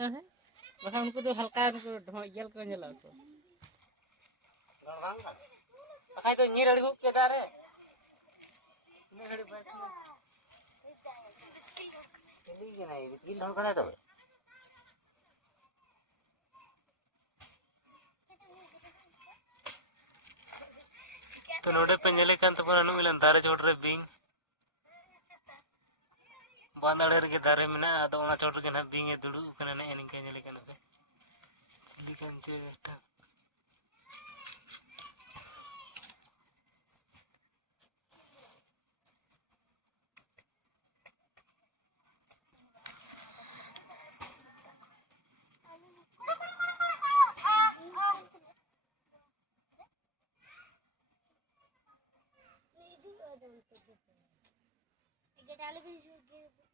बखा उनको तो हल्का उनको ढोयल को नेला को बखा तो नीर अड़गु के दारे ने घड़ी बैठ चली के नहीं बिल ढोल करा तो तो नोडे पे नेले कान तो परानु मिलन दारे चोट रे बिंग बांदाड़े के दारे में ना तो ओना चोट के ना बिंगे दुड़ू कने ने एनिके नेले कने पे लिकन जे बेटा Get